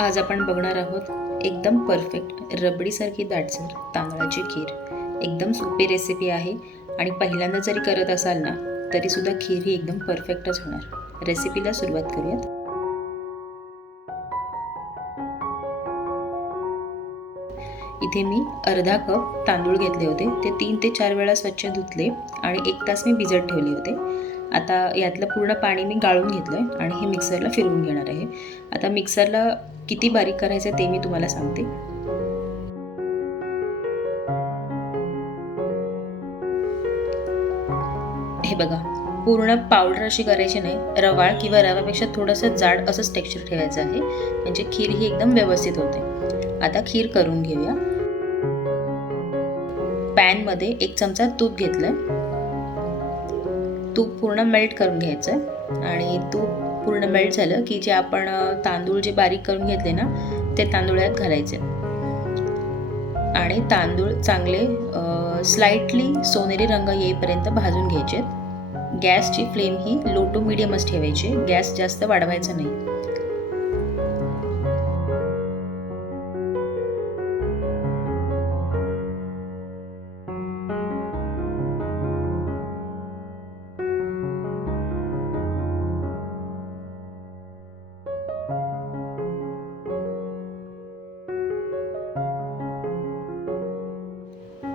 आज आपण बघणार आहोत एकदम परफेक्ट रबडीसारखी दाटसर तांदळाची खीर. एकदम सोपी रेसिपी आहे आणि पहिल्यांदा जरी करत असाल ना तरीसुद्धा खीर ही एकदम परफेक्टच होणार. रेसिपीला सुरुवात करूयात. इथे मी अर्धा कप तांदूळ घेतले होते. ते तीन ते चार वेळा स्वच्छ धुतले आणि एक तास मी भिजत ठेवले होते. आता यातलं पूर्ण पाणी मी गाळून घेतलं आहे आणि हे मिक्सरला फिरवून घेणार आहे. आता मिक्सरला किती बारीक करायचं ते मी तुम्हाला सांगते. हे बघा पूर्ण पावडर अशी करायची नाही. रवाळ किंवा रव्यापेक्षा थोडंसं जाड असंच टेक्स्चर ठेवायचं आहे. म्हणजे खीर ही एकदम व्यवस्थित होते. आता खीर करून घेऊया. पॅनमध्ये एक चमचा तूप घेतलं तूप पूर्ण मेल्ट करून घ्यायचं. आहे आणि तूप पूर्ण मेल्ट झालं की जे आपण तांदूळ जे बारीक करून घेतले ना ते तांदूळ यात घालायचे. आणि तांदूळ चांगले स्लाइटली सोनेरी रंग येईपर्यंत भाजून घ्यायचे. गॅसची फ्लेम ही लो टू मिडियमच ठेवायची. गॅस जास्त वाढवायचा नाही.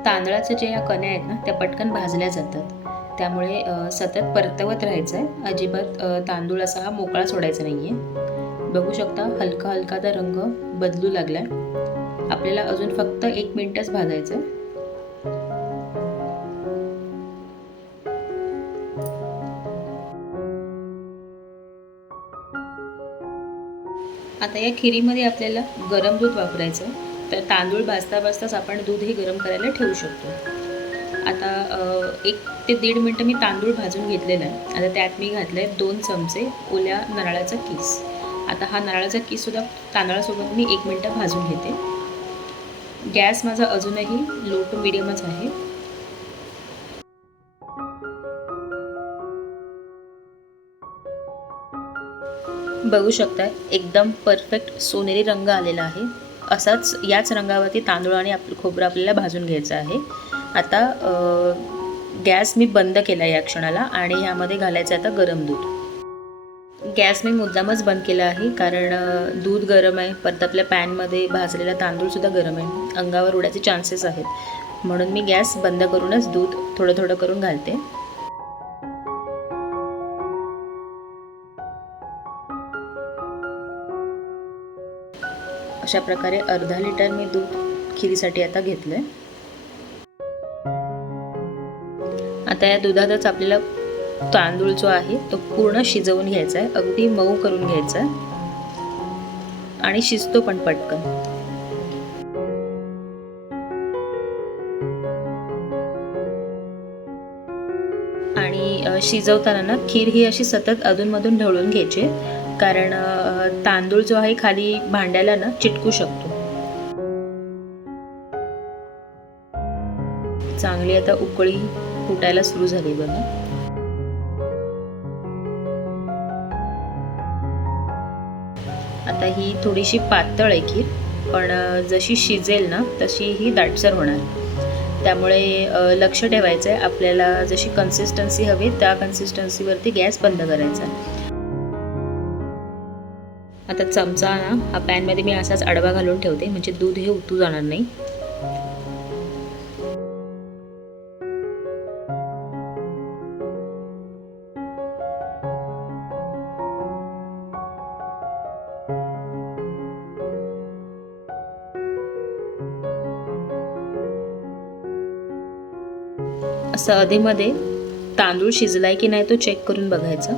तांदळाच्या ज्या या कण्या आहेत ना त्या पटकन भाजल्या जातात. त्यामुळे सतत परतवत राहायचं आहे अजिबात तांदूळ असा हा मोकळा सोडायचा नाही आहे बघू शकता हलका हलका तर रंग बदलू लागला आहे आपल्याला अजून फक्त एक मिनटच भाजायचं आहे आता या खिरीमध्ये आपल्याला गरम दूध वापरायचं तर तांदूळ भाजता भाजताच आपण दूधही गरम करायला ठेवू शकतो. आता एक ते दीड मिनटं मी तांदूळ भाजून घेतलेला आहे. आता त्यात मी घातलं आहे दोन चमचे ओल्या नारळाचा किस. आता हा नारळाचा किससुद्धा तांदळासोबत मी एक मिनटं भाजून घेते. गॅस माझा अजूनही लो टू मिडियमच आहे. बघू शकता एकदम परफेक्ट सोनेरी रंग आलेला आहे. असाच याच रंगावरती तांदूळ आणि आपलं खोबरं आपल्याला भाजून घ्यायचं आहे. आता गॅस मी बंद केला या क्षणाला आणि यामध्ये घालायचं आता गरम दूध. गॅस मी मुद्दामच बंद केला आहे कारण दूध गरम आहे. परत आपल्या पॅनमध्ये भाजलेला तांदूळसुद्धा गरम आहे. अंगावर उडायचे चान्सेस आहेत. म्हणून मी गॅस बंद करूनच दूध थोडं थोडं करून घालते. अशा प्रकारे अर्धा लिटर मी दूध खिरीसाठी आता घेतलं आहे आता या दुधातच आपल्याला तांदूळ जो आहे तो पूर्ण शिजवून घ्यायचा आहे. अगदी मऊ करून घ्यायचा आहे. आणि शिजतो पण पटकन. आणि शिजवताना ना खीर ही अशी सतत अधूनमधून ढवळून घ्यायची. कारण तांदूळ जो आहे खाली भांड्याला ना चिटकू शकतो. चांगली आता उकळी फुटायला सुरू झाली बघा. आता ही थोडीशी पातळ आहे खीर पण जशी शिजेल ना तशी ही दाटसर होणार. त्यामुळे लक्ष ठेवायचं आहे आपल्याला जशी कन्सिस्टन्सी हवी त्या कन्सिस्टन्सीवरती गॅस बंद करायचा. आता चमचा ना हा पॅनमध्ये मी असाच आडवा घालून ठेवते म्हणजे दूध हे उतू जाणार नाही. असं अधेमध्ये तांदूळ शिजलाय की नाही तो चेक करून बघायचा.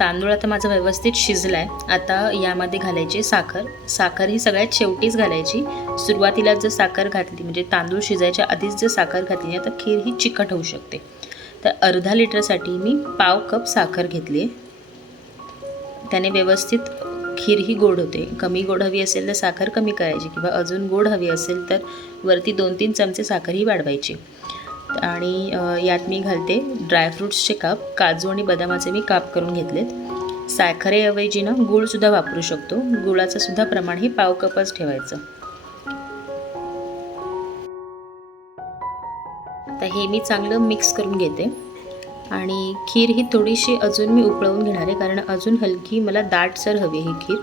तांदूळ आता माझा व्यवस्थित शिजला आहे आता यामध्ये घालायची साखर. साखर ही सगळ्यात शेवटीच घालायची. सुरुवातीला जर साखर घातली म्हणजे तांदूळ शिजायच्या आधीच जर साखर घातली ना तर खीर ही चिकट होऊ शकते. तर अर्धा लिटरसाठी मी पाव कप साखर घेतली आहे. त्याने व्यवस्थित खीर ही गोड होते. कमी गोड हवी असेल तर साखर कमी करायची किंवा अजून गोड हवी असेल तर वरती दोन तीन चमचे साखरही वाढवायची. आणि यात मी घालते ड्रायफ्रूट्सचे काप काजू आणि बदामाचे मी काप करून घेतलेत. साखरेऐवजी ना गूळसुद्धा वापरू शकतो. गुळाचं सुद्धा प्रमाण हे पाव कपच ठेवायचं. आता हे मी चांगलं मिक्स करून घेते. आणि खीर ही थोडीशी अजून मी उकळवून घेणार आहे कारण अजून हलकी मला दाटसर हवी ही खीर.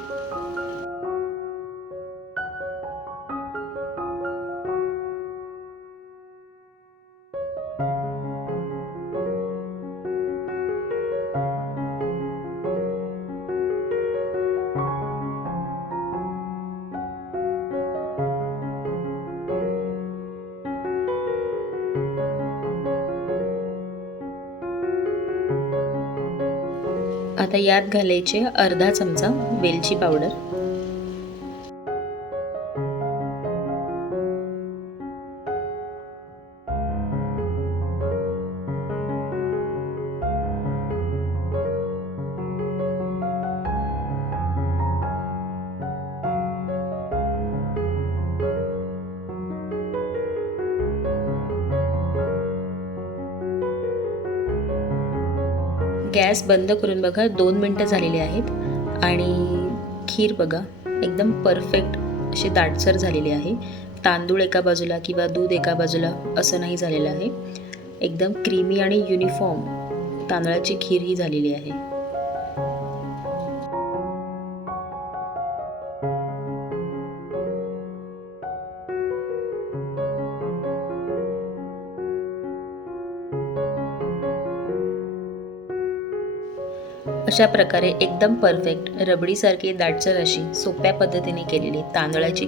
आता यात घालायचे अर्धा चमचा वेलची पावडर. गॅस बंद करून बघा दोन मिनटं झालेली आहेत. आणि खीर बघा एकदम परफेक्ट अशी दाटसर झालेली आहे. तांदूळ एका बाजूला किंवा दूध एका बाजूला असं नाही झालेलं आहे. एकदम क्रीमी आणि युनिफॉर्म तांदळाची खीर ही झालेली आहे. अशा प्रकारे एकदम परफेक्ट रबडीसारखी दाटसर अशी सोप्या पद्धतीने केलेली तांदळाची